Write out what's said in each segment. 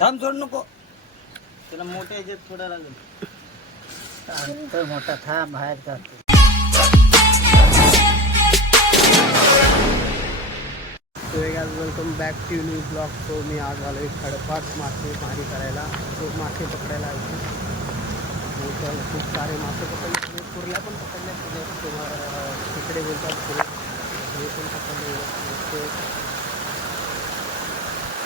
थांब सोड नको. त्याला मोठ्या ह्याच्यात थोडं लागेल. तर मोठा थांब बाहेर जातो welcome back to new blog so मी आज आलो एक खडपात मासे पाणी करायला. तो मासे पकडायला आलो मोठं खूप सारे मासे पकडले. कुर्ल्या पण पकडल्या तिकडे बोलतात हे पण पकडले.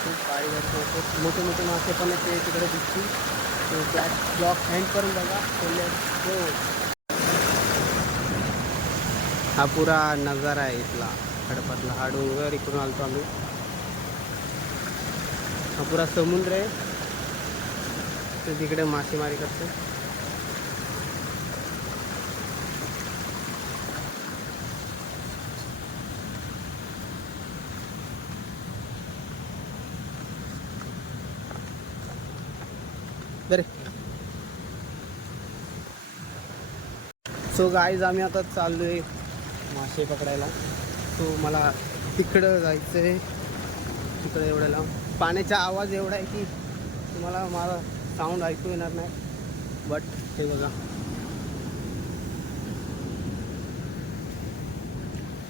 खूप पाळी जास्त मोठे मोठे मासे पण आहेत ते तिकडे दिसतील. तो बॅक हँड करून बघा. हो हा पुरा नजारा आहे इथला. खडपातला. हा डोंगर इकडून आलतो आम्ही. हा पुरा समुद्र आहे. तर तिकडे मासेमारी करतो बरे सो गाईज आम्ही आता आहे मासे पकडायला. सो मला तिकडं जायचं आहे तिकडं एवढ्या लांब पाण्याचा आवाज एवढा आहे की तुम्हाला मला साऊंड ऐकू येणार नाही. बट हे बघा.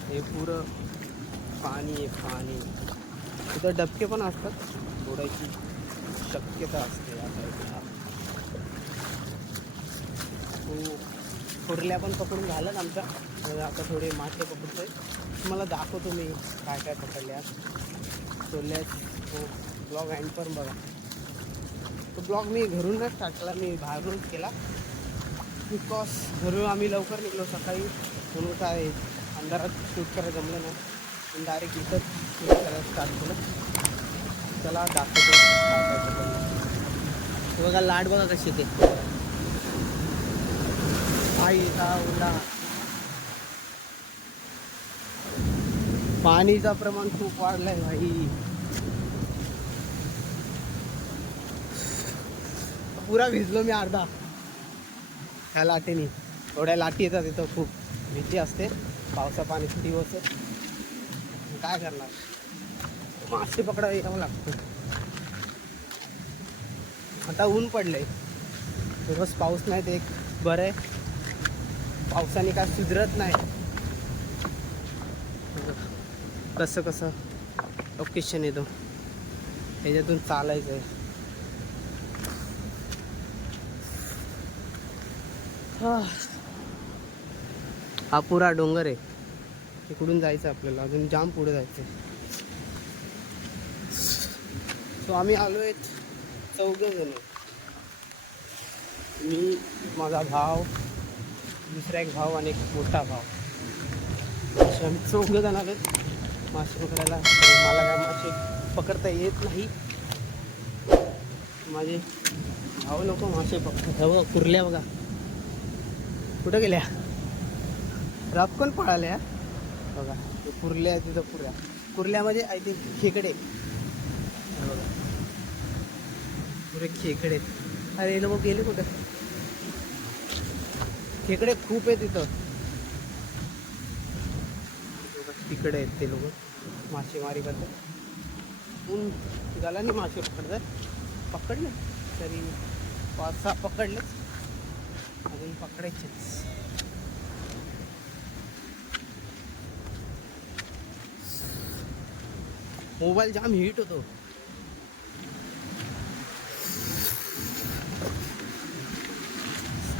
हे पुरं पाणी आहे पाणी. तिथं डबके पण असतात. बुडायची शक्यता असते या खुरल्या पण पकडून झालं आमच्या. आता थोडे मासे पकडतोय. तुम्हाला दाखवतो मी काय काय पकडल्या सोल्या हो ब्लॉग अँड पण बघा. तो ब्लॉग मी घरूनच टाकला स्टार्ट केला मी बाहेरूनच केला. बिकॉज घरून आम्ही लवकर निघलो सकाळी. म्हणून काय अंधारात शूट करायला जमलं नाही. पण डायरेक्ट इथं शूट करायला स्टार्ट केलं. त्याला दाखवतो काय काय बघा लाट बघा कशी ते आई हा पाणीचं प्रमाण खूप वाढलंय भाई. पुरा भिजलो मी अर्धा. ह्या लाटेनी. एवढ्या लाटी येतात इथं खूप. भीती असते. पावसा पाणी दिवस काय करणार? मासे पकडा यावं लागतं. आता ऊन पडलंय. दिवस पाऊस नाही ते एक बरं आहे. पावसाने काय सुधरत नाही. कसं कसं? लोकेशन येतो. ह्याच्यातून चालायचं आहे हा पुरा डोंगर आहे. इकडून जायचं आपल्याला. अजून जाम पुढे जायचं सो आम्ही आलो आहेत चौघ जण मी माझा भाव दुसरा एक भाव आणि एक मोठा भाव. असे आम्ही चौघ जण आलो मासे पकडायला. मला काय मासे पकडता येत नाही. माझे भाव नको मासे पकडतात बघा कुर्ल्या बघा. कुठं गेल्या? रापकन पळाल्या? बघा ते कुरल्या आहे तिथं पुऱ्या कुर्ल्यामध्ये आय थिंक खेकडे बघा. पुरे खेकडे अरे लोक गेले कुठं? खेकडे खूप आहे तिथं. तिकडे आहेत ते लोक. मासेमारी करतात ऊन झाला नाही मासे पकडतात पकडले. तरी पाच सहा पकडलेच. अजून पकडायचेच. मोबाईल जाम हिट होतो.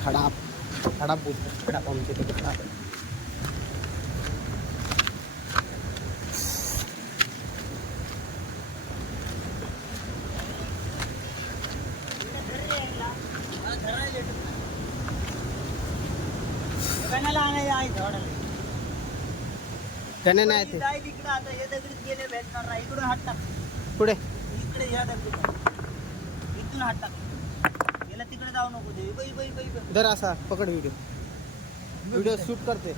खडाप खडाप बोलतो खडाप आमच्या तिथे झाडाला त्याने नाही ते. आता हे दगडीत गेले भेटणार नाही. इकडून हात टाक. पुढे. इकडे या दगडीत इथून हात टाक. तिकडे जाऊ नको दे बाई बाई बाई बाई. जर असा पकड व्हिडिओ व्हिडिओ शूट करते.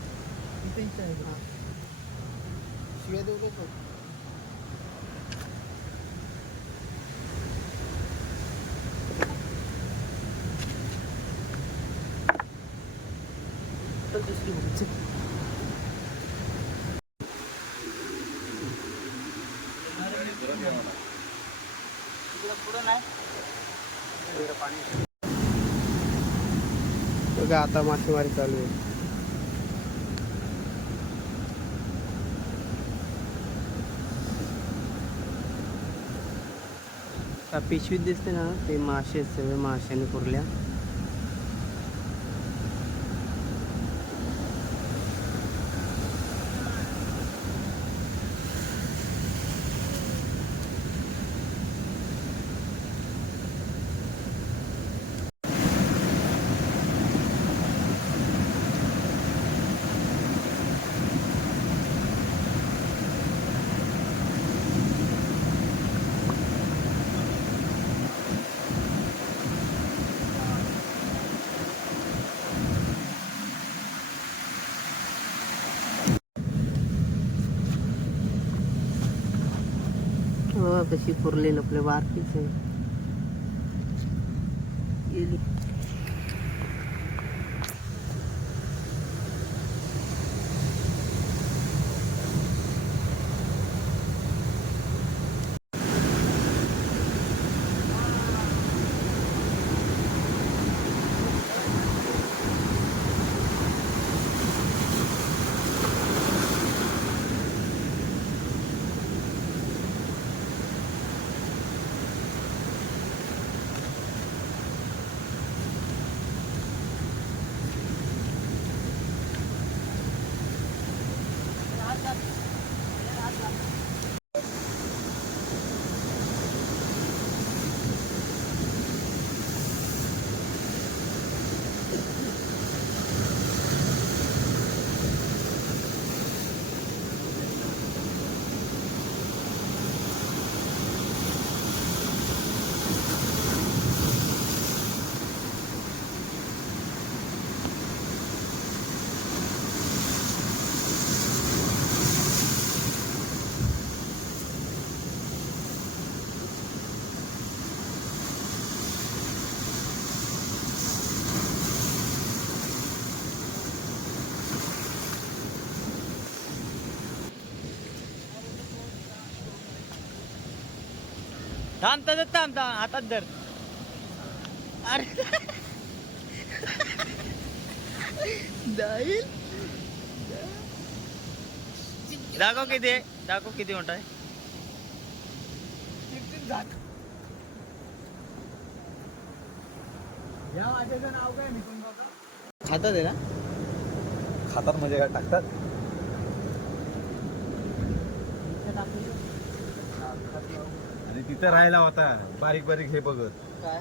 शिव्या देऊ का तू? चल दुसरी बघा आता मासेमारी चालू आहे. पिशवीत दिसते ना ते मासे सगळे माशाने कुरल्या हो कशी पुरलेलं आपल्या बारकीच आहे. थांब तसंच थांब थांब. हातात धर. अरे. दाखव किती आहे. दाखव किती मोठा आहे. या माझ्याचं नाव काय निकुंज खातात आहे ना? खातात म्हणजे काय टाकतात? आणि तिथं राहायला होता. बारीक बारीक हे बघत. काय?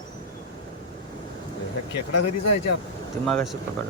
ह्या खेकडा कधी जायच्या. ते मागाशी पकड.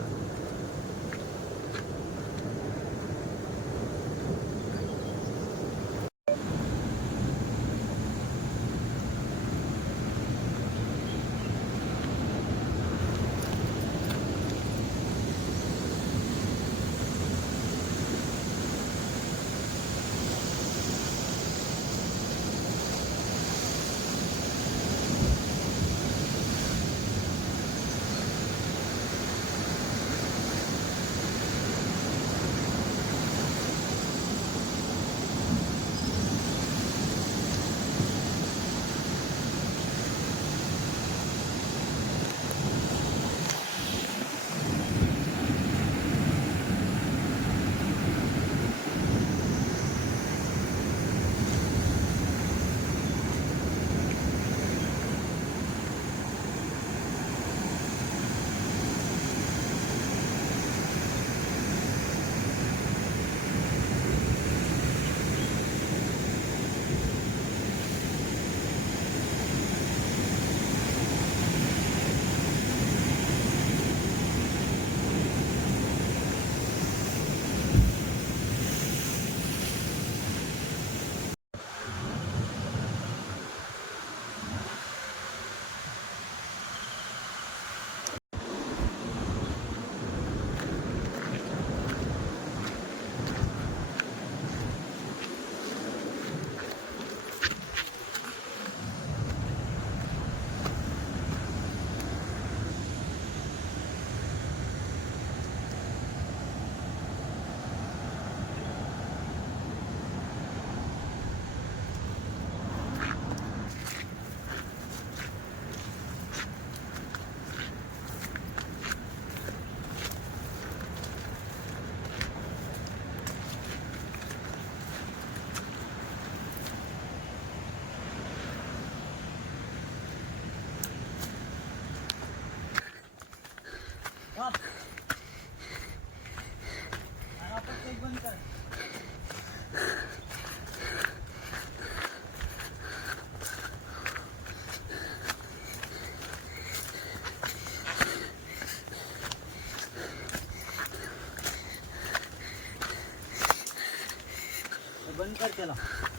बंद कर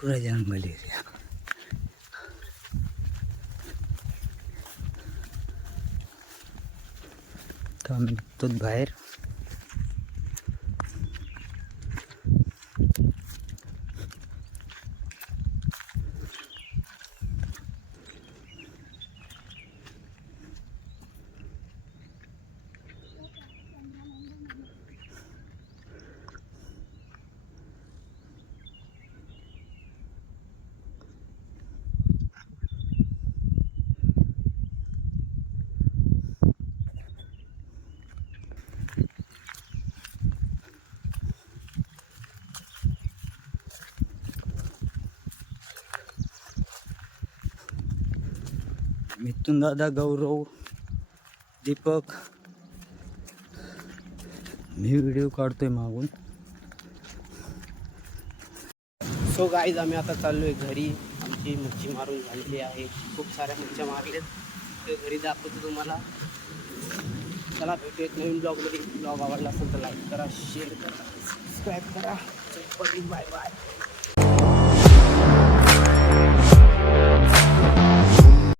पुरा जंगल एरिया तर आम्ही निघतो बाहेर मिथून दादा गौरव दीपक मी व्हिडिओ काढतोय मागून सो गाईज आम्ही आता चाललोय घरी. आमची मच्छी मारून झालेली आहे. खूप साऱ्या मच्छ्या मारल्यात. ते घरी दाखवतो तुम्हाला. चला भेटू एक नवीन ब्लॉगमध्ये ब्लॉग आवडला असेल तर लाईक करा शेअर करा सबस्क्राईब करा. Bye bye